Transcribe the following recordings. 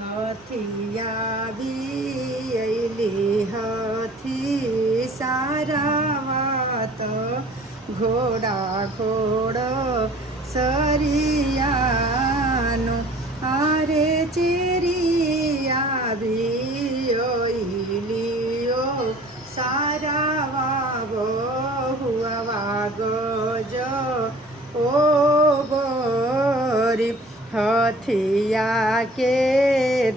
हथिया बियली हथी सारावात घोड़ा घोड़ सरियानो आरे चिरिया बियोइलियो सारावा बहुआ गज ओ गरीब हथिया के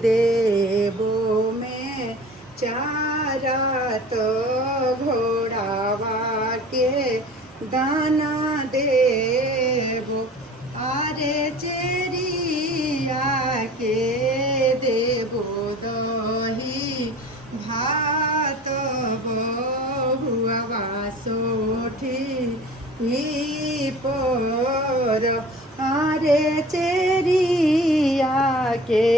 देबो में चारा तो घोड़ावा के दाना देबो आरे चेरिया के देबो दही भात बहुआ सोठी पर आरे चेरिया के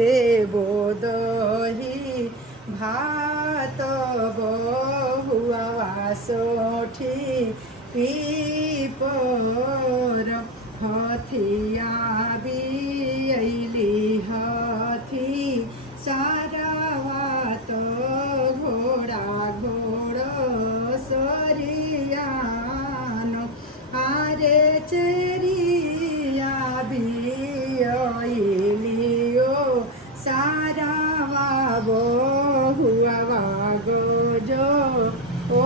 देबो दही भात बहुआ सोठी पर हथिया बियली हथी सारावात घोड़ा घोड़ सरियानो आरे चेरिया बियलियो सारावा बहुआ गजो ओ